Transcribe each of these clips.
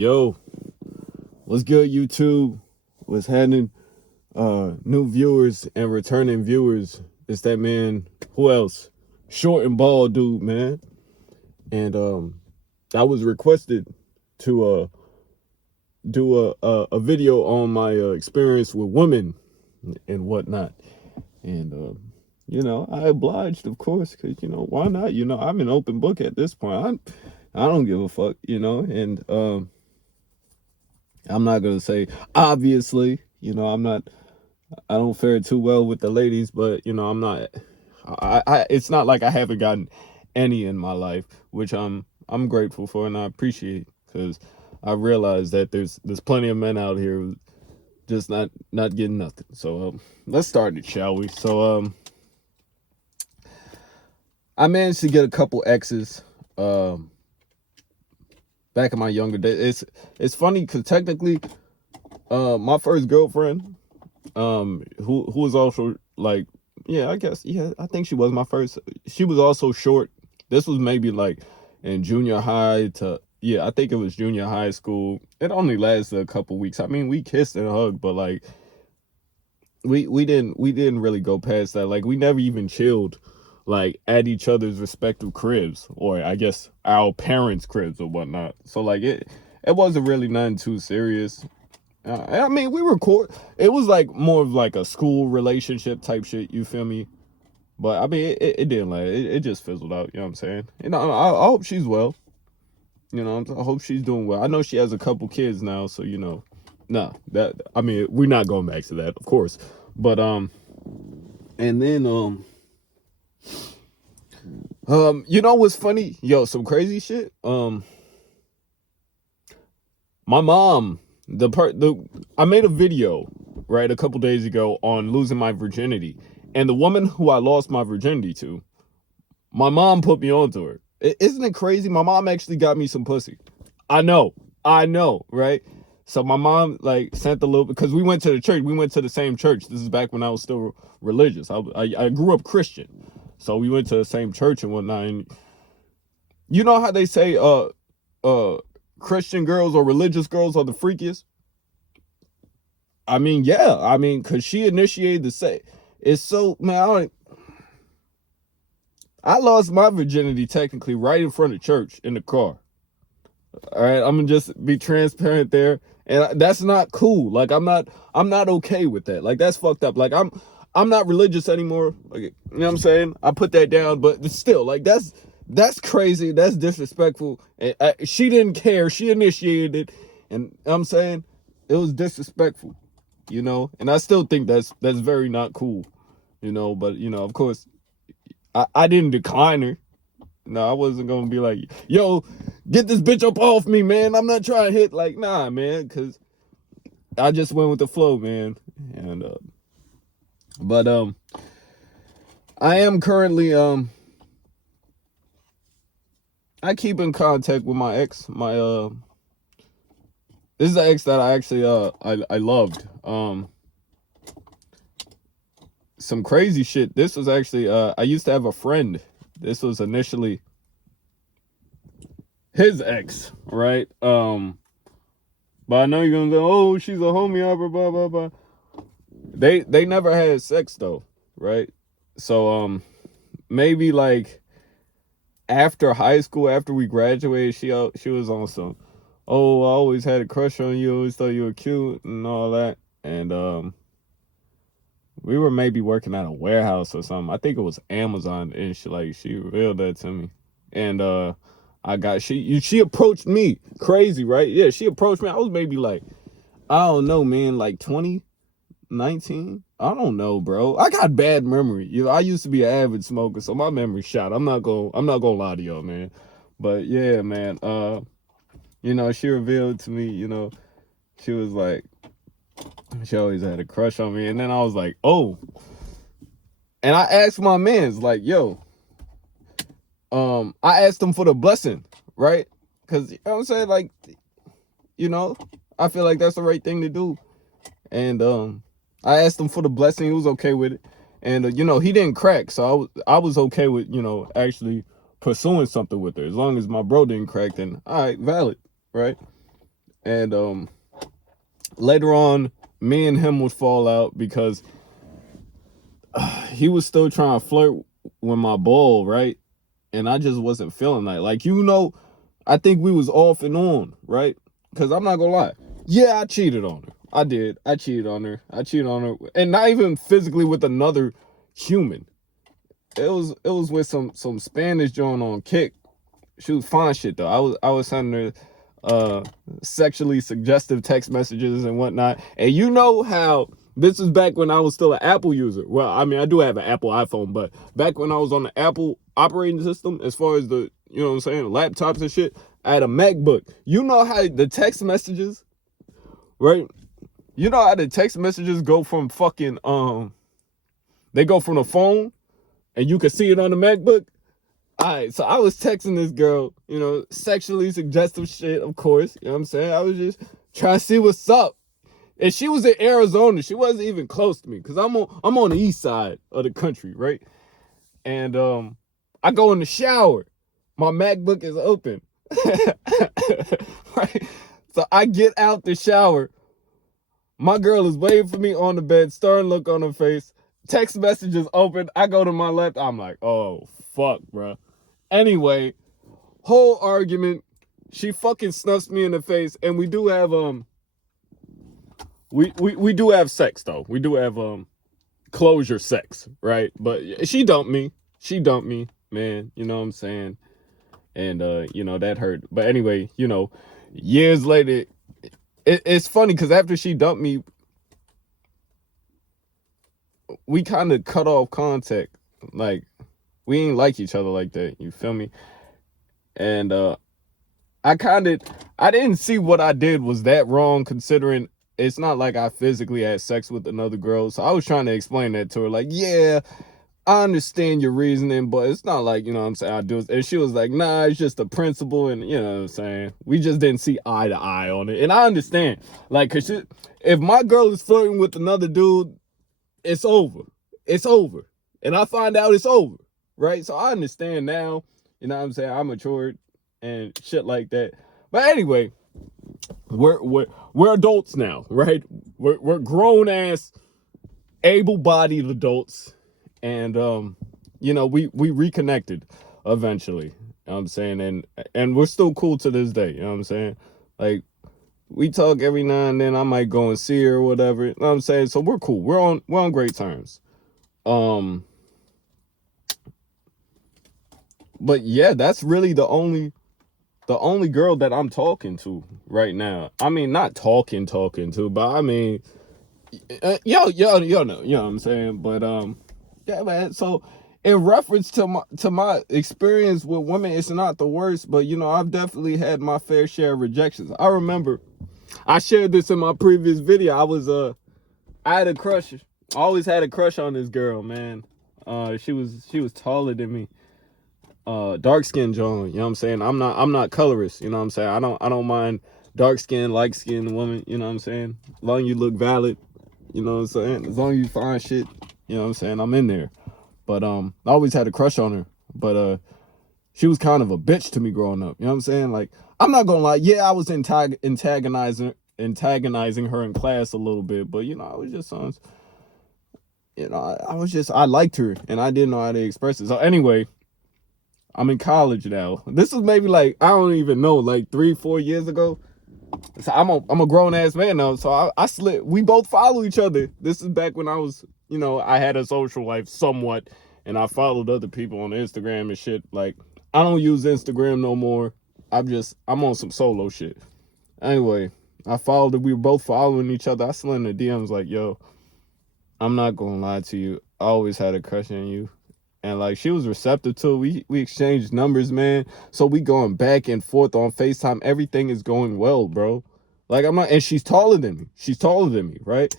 Yo, what's good, YouTube? What's happening? New viewers and returning viewers. It's that man, who else? Short and bald dude, man. And I was requested to do a video on my experience with women and whatnot. And I obliged, of course, because why not? I'm an open book at this point. I don't give a fuck, and I'm not gonna say obviously, I don't fare too well with the ladies, but I'm not. It's not like I haven't gotten any in my life, which I'm grateful for and I appreciate, because I realize that there's plenty of men out here who just not getting nothing. So let's start it, shall we? So I managed to get a couple exes back in my younger days. It's funny because technically, my first girlfriend, who was also like, I think she was my first. She was also short. This was maybe like in junior high to, I think it was junior high school. It only lasted a couple weeks. I mean, we kissed and hugged, but like we didn't really go past that. Like we never even chilled like at each other's respective cribs, or I guess our parents' cribs or whatnot. So like it wasn't really nothing too serious. I mean, we record. It was like more of like a school relationship type shit. You feel me? But I mean, it didn't like it just fizzled out. You know what I'm saying? I hope she's well. I hope she's doing well. I know she has a couple kids now, so nah. That I mean, we're not going back to that, of course. But and then what's funny? Yo, some crazy shit. My mom, I made a video right a couple days ago on losing my virginity, and the woman who I lost my virginity to, my mom put me onto her. Isn't it crazy? My mom actually got me some pussy. I know, right? So my mom like sent a little, because we went to the church. We went to the same church. This is back when I was still religious. I grew up Christian, so we went to the same church and whatnot. And you know how they say Christian girls or religious girls are the freakiest? I mean, yeah. I mean, cause she initiated the say. It's so, man. I lost my virginity technically right in front of church in the car. All right, I'm gonna just be transparent there, and that's not cool. Like I'm not okay with that. Like that's fucked up. Like I'm not religious anymore. Like, you know what I'm saying? I put that down, but still, like that's crazy. That's disrespectful. And she didn't care. She initiated it, and you know what I'm saying it was disrespectful. And I still think that's very not cool. But of course, I didn't decline her. No, I wasn't gonna be like, yo, get this bitch up off me, man. I'm not trying to hit. Like, nah, man, because I just went with the flow, man. And but I am currently I keep in contact with my ex. This is the ex that I actually I loved. Some crazy shit. This was actually I used to have a friend. This was initially his ex, right? But I know you're gonna go, oh, she's a homie, blah blah blah. They never had sex though, right? So maybe like after high school, after we graduated, she was on some, oh, I always had a crush on you, always thought you were cute and all that. And we were maybe working at a warehouse or something. I think it was Amazon, and she revealed that to me. And she approached me. Crazy, right? Yeah, she approached me. I was maybe like, I don't know, man, like 20, 19. I don't know, bro. I got bad memory. I used to be an avid smoker, so my memory's shot. I'm not gonna lie to y'all, man. But yeah, man, she revealed to me, she was like, she always had a crush on me. And then I was like, oh. And I asked my mans, like, yo, I asked him for the blessing, right? Because, what I'm saying? Like, I feel like that's the right thing to do. And I asked him for the blessing. He was okay with it. And, he didn't crack. So I was okay with, actually pursuing something with her. As long as my bro didn't crack, then all right, valid, right? And later on, me and him would fall out because he was still trying to flirt with my ball, right? And I just wasn't feeling that. Like, I think we was off and on, right? Because I'm not gonna lie. Yeah, I cheated on her. I did. I cheated on her. And not even physically with another human. It was with some Spanish joint on Kick. She was fine shit though. I was sending her sexually suggestive text messages and whatnot. And you know how this was back when I was still an Apple user. Well, I mean, I do have an Apple iPhone, but back when I was on the Apple operating system, as far as the, you know what I'm saying, laptops and shit, I had a MacBook. You know how the text messages, right? You know how the text messages go from fucking they go from the phone and you can see it on the MacBook. All right, so I was texting this girl, sexually suggestive shit, of course. You know what I'm saying? I was just trying to see what's up. And she was in Arizona. She wasn't even close to me because I'm on the east side of the country, right? And I go in the shower. My MacBook is open. Right? So I get out the shower. My girl is waiting for me on the bed, stern look on her face. Text messages open. I go to my left. I'm like, oh, fuck, bro. Anyway, whole argument. She fucking snuffs me in the face, and we do have we do have sex though. We do have closure sex, right? But she dumped me. Man. You know what I'm saying? And that hurt. But anyway, years later, it's funny because after she dumped me, we kind of cut off contact. Like, we ain't like each other like that. You feel me? And I didn't see what I did was that wrong, considering it's not like I physically had sex with another girl. So I was trying to explain that to her, like, yeah, I understand your reasoning, but it's not like, you know what I'm saying, I do it. And she was like, nah, it's just a principle. And you know what I'm saying? We just didn't see eye to eye on it. And I understand. Like, cause if my girl is flirting with another dude, it's over. It's over. And I find out it's over. Right? So I understand now. You know what I'm saying? I'm matured and shit like that. But anyway, we're adults now, right? We're grown ass, able-bodied adults, and we reconnected eventually. You know what I'm saying? And we're still cool to this day. You know what I'm saying? Like, we talk every now and then. I might go and see her or whatever. You know what I'm saying? So we're cool. We're on great terms. But yeah, that's really the only girl that I'm talking to right now. I mean, not talking to, but I mean, yo know, you know what I'm saying. But yeah, man. So in reference to my experience with women, it's not the worst, but I've definitely had my fair share of rejections. I remember I shared this in my previous video. I had a crush. I always had a crush on this girl, man. She was taller than me. Dark skin John, you know what I'm saying? I'm not colorist, you know what I'm saying? I don't mind dark skin, light skin woman, you know what I'm saying? As long as you look valid, you know what I'm saying? As long as you find shit, you know what I'm saying? I'm in there. But I always had a crush on her. But she was kind of a bitch to me growing up, you know what I'm saying? Like, I'm not gonna lie, yeah, I was antagonizing her in class a little bit, but I was just I liked her and I didn't know how to express it. So anyway, I'm in college now. This is maybe like, I don't even know, like 3-4 years ago. So I'm a grown ass man now. So I slid. We both follow each other. This is back when I was, I had a social life somewhat, and I followed other people on Instagram and shit. Like, I don't use Instagram no more. I'm on some solo shit. Anyway, I followed it. We were both following each other. I slid in the DMs like, yo, I'm not gonna lie to you. I always had a crush on you. And like, she was receptive to it. We exchanged numbers, man. So we going back and forth on FaceTime. Everything is going well, bro. Like, and she's taller than me, right?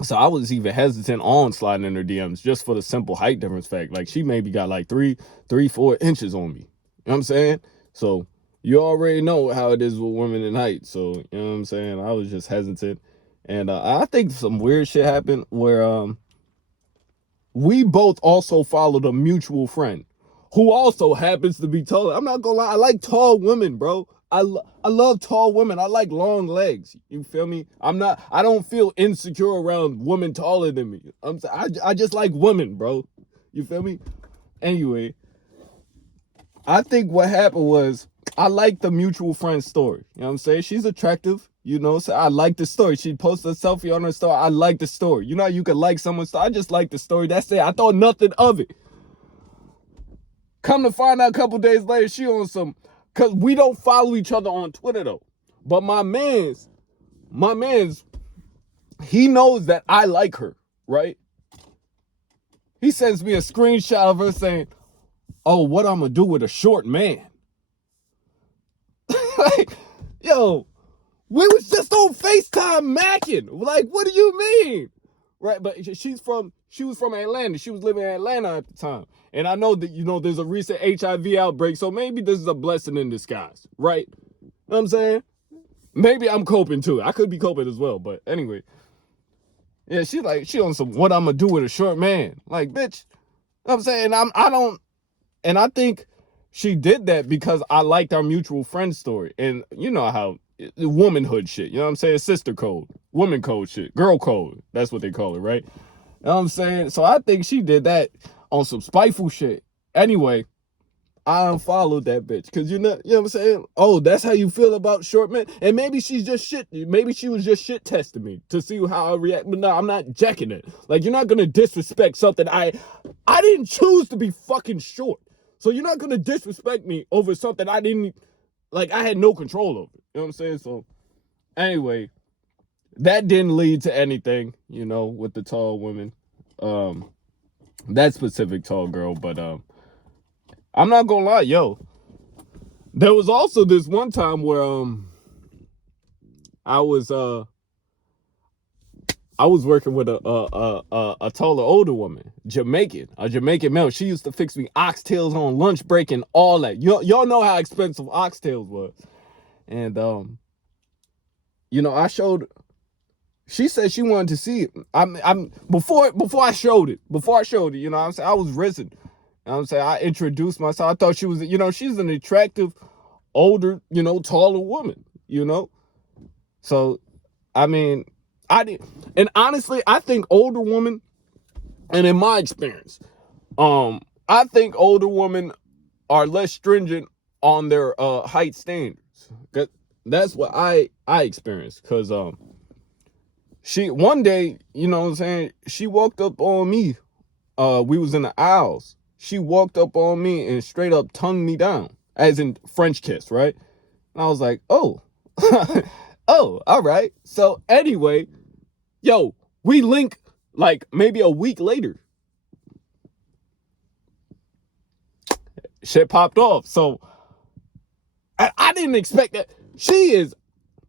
So I was even hesitant on sliding in her DMs just for the simple height difference fact. Like, she maybe got like 4 inches on me. You know what I'm saying? So you already know how it is with women in height. So, you know what I'm saying? I was just hesitant. And I think some weird shit happened where we both also followed a mutual friend who also happens to be taller. I'm not gonna lie, I like tall women, bro. I love tall women. I like long legs. You feel me? I don't feel insecure around women taller than me. I just like women, bro. You feel me? Anyway, I think what happened was I like the mutual friend story. You know what I'm saying? She's attractive, you know, so I like the story. She posted a selfie on her story. I like the story. You know how you could like someone's story? I just like the story. That's it. I thought nothing of it. Come to find out a couple days later, she on some, cause we don't follow each other on Twitter though. But my man's, he knows that I like her, right? He sends me a screenshot of her saying, "Oh, what I'm gonna do with a short man?" Like, yo, we was just on FaceTime macking. Like, what do you mean? Right, but she was from Atlanta. She was living in Atlanta at the time. And I know that, you know, there's a recent HIV outbreak, so maybe this is a blessing in disguise, right? You know what I'm saying? Maybe I'm coping too. I could be coping as well, but anyway. Yeah, she on some what I'm gonna do with a short man. Like, bitch, you know what I'm saying? And I think she did that because I liked our mutual friend story. And you know how womanhood shit, you know what I'm saying? Sister code, woman code shit, girl code. That's what they call it, right? You know what I'm saying? So I think she did that on some spiteful shit. Anyway, I unfollowed that bitch because you know what I'm saying? Oh, that's how you feel about short men? And maybe she's just shit. Maybe she was just shit testing me to see how I react. But no, I'm not jacking it. Like, you're not gonna disrespect something I didn't choose to be fucking short. So you're not gonna disrespect me over something I didn't, like, I had no control over. You know what I'm saying? So anyway, that didn't lead to anything, you know, with the tall women. That specific tall girl, but I'm not gonna lie, yo. There was also this one time where I was working with a taller older woman, a Jamaican male. She used to fix me oxtails on lunch break and all that. Y'all know how expensive oxtails was. And you know, she said she wanted to see it. Before I showed it, you know what I'm saying? I was risen. You know what I'm saying? I introduced myself. I thought she was, you know, she's an attractive, older, you know, taller woman, you know? So, I mean, and honestly, I think older women, and in my experience, I think older women are less stringent on their height standards. That's what I experienced. Cause she one day, you know what I'm saying, she walked up on me. We was in the aisles. She walked up on me and straight up tongued me down, as in French kiss, right? And I was like, oh, oh, all right. So anyway, yo, we link like maybe a week later. Shit popped off. So I didn't expect that. She is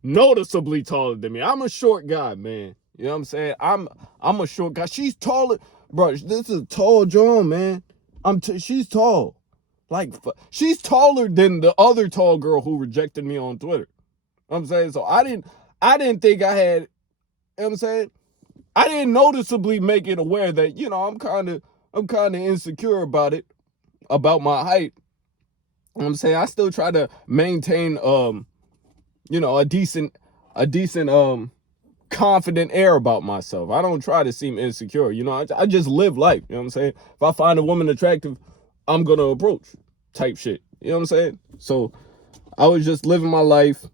noticeably taller than me. I'm a short guy, man. You know what I'm saying? I'm a short guy. She's taller, bro. This is a tall John, man. She's tall. Like, she's taller than the other tall girl who rejected me on Twitter. You know what I'm saying? So I didn't think I had, you know what I'm saying? I didn't noticeably make it aware that, you know, I'm kind of insecure about it, about my height. You know what I'm saying? I still try to maintain you know, a decent confident air about myself. I don't try to seem insecure. You know, I just live life. You know what I'm saying? If I find a woman attractive, I'm gonna approach type shit. You know what I'm saying? So I was just living my life.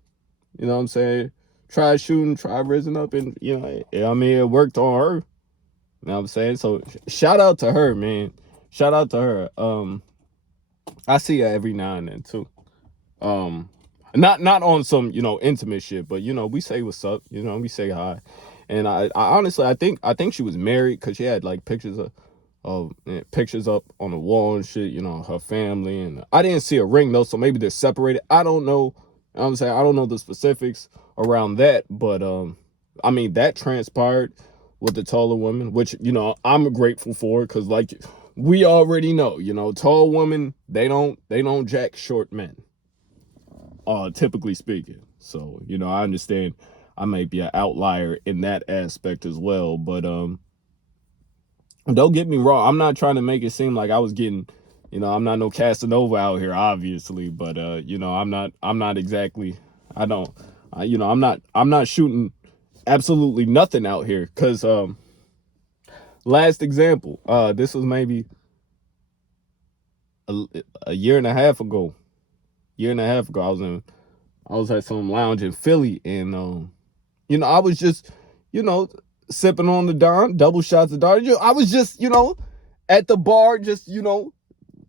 You know what I'm saying? Try shooting, try rising up, and you know, I mean, it worked on her. You know what I'm saying? So shout out to her, man. Shout out to her. I see her every now and then too. Not on some, you know, intimate shit, but you know, we say what's up, you know, we say hi. And I honestly, I think she was married because she had like pictures pictures up on the wall and shit, you know, her family. And I didn't see a ring though, so maybe they're separated. I don't know. You know what I'm saying? I don't know the specifics around that, but I mean, that transpired with the taller woman, which, you know, I'm grateful for, because like we already know, you know, tall women, they don't jack short men, typically speaking. So, you know, I understand I might be an outlier in that aspect as well, but don't get me wrong, I'm not trying to make it seem like I was getting, you You know, I'm not no Casanova out here, obviously, but you know, I'm not exactly. I don't. You know, I'm not shooting absolutely nothing out here. Cause last example, this was maybe a year and a half ago. I was at some lounge in Philly, and you know, I was just, you know, sipping on the Don, double shots of Don. I was just, you know, at the bar, just, you know,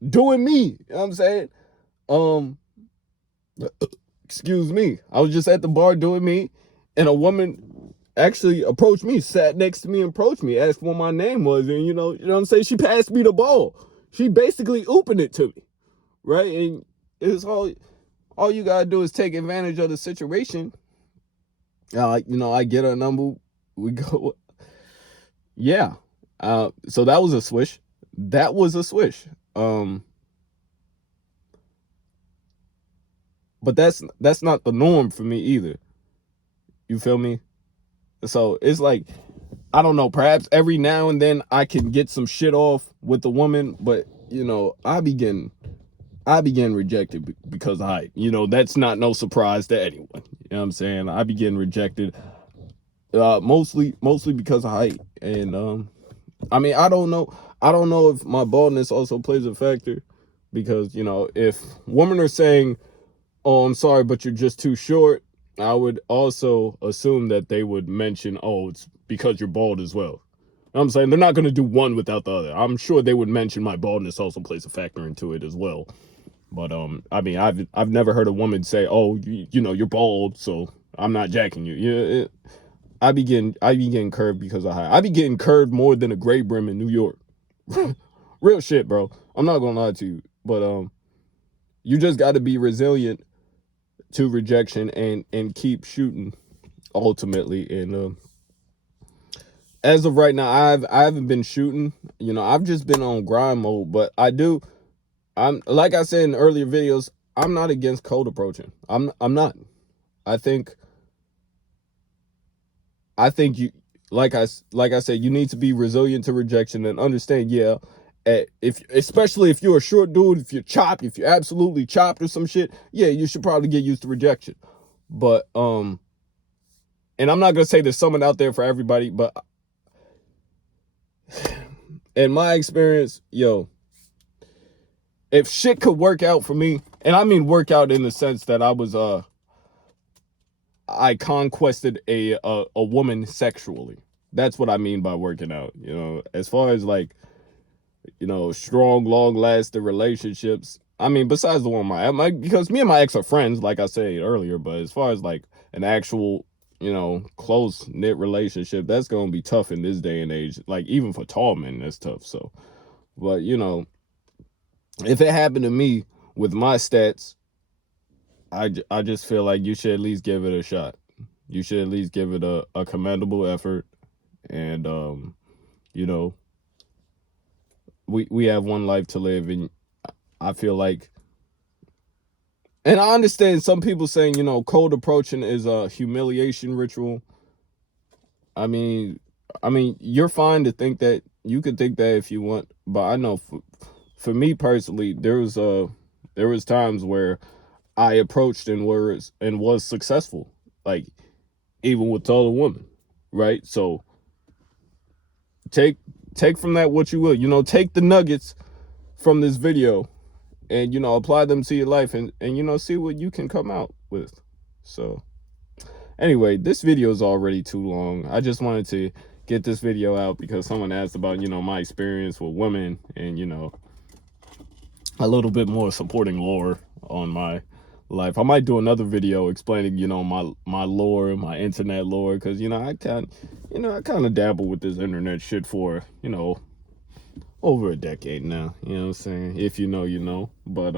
doing me. You know what I'm saying? Um, excuse me. I was just at the bar doing me, and a woman actually approached me, sat next to me, and approached me, asked what my name was, and you know what I'm saying? She passed me the ball. She basically opened it to me, right? And it's all you gotta do is take advantage of the situation. You know, I get her number, we go, yeah. So that was a swish. That was a swish. But that's not the norm for me either. You feel me? So it's like, I don't know, perhaps every now and then I can get some shit off with the woman, but you know, I begin rejected because of height. You know, that's not no surprise to anyone. You know what I'm saying? I begin rejected mostly because of height. And I mean, I don't know if my baldness also plays a factor, because you know, if women are saying, "Oh, I'm sorry, but you're just too short," I would also assume that they would mention, "Oh, it's because you're bald as well." I'm saying they're not going to do one without the other. I'm sure they would mention my baldness also plays a factor into it as well. But I mean, I've never heard a woman say, "Oh, you know, you're bald, so I'm not jacking you." Yeah, I be getting curved because of height. I be getting curved more than a gray brim in New York. Real shit, bro. I'm not gonna lie to you, but you just got to be resilient to rejection and keep shooting ultimately. And as of right now, I haven't been shooting. You know, I've just been on grind mode, but I'm like I said in earlier videos, I'm not against cold approaching. I'm not. I think you, like I said, you need to be resilient to rejection and understand, yeah, if especially if you're a short dude, if you're absolutely chopped or some shit, yeah, you should probably get used to rejection. But and I'm not gonna say there's someone out there for everybody, but in my experience, yo, if shit could work out for me, and I mean work out in the sense that I conquested a woman sexually. That's what I mean by working out. You know, as far as like, you know, strong, long lasting relationships. I mean, besides the one because me and my ex are friends, like I said earlier. But as far as like an actual, you know, close knit relationship, that's gonna be tough in this day and age. Like even for tall men, that's tough. So, but you know, if it happened to me with my stats, I just feel like you should at least give it a shot. You should at least give it a commendable effort. And you know, we have one life to live, and I feel like, and I understand some people saying, you know, cold approaching is a humiliation ritual. I mean, you're fine to think that. You could think that if you want, but I know for me personally, there was times where I approached and was successful, like even with taller women, right? So take from that what you will. You know, take the nuggets from this video and you know apply them to your life, and you know see what you can come out with. So anyway, this video is already too long. I just wanted to get this video out because someone asked about, you know, my experience with women, and you know, a little bit more supporting lore on my life. I might do another video explaining, you know, my lore, my internet lore, because you know I kind of dabble with this internet shit for, you know, over a decade now. You know what I'm saying? If you know, you know. But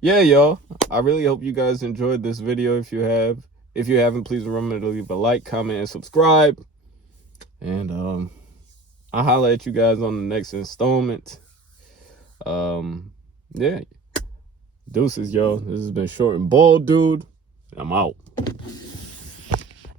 yeah, y'all, I really hope you guys enjoyed this video. If you haven't, please remember to leave a like, comment, and subscribe. And I'll holler at you guys on the next installment. Yeah, deuces, yo. This has been Short and Bald Dude. I'm out.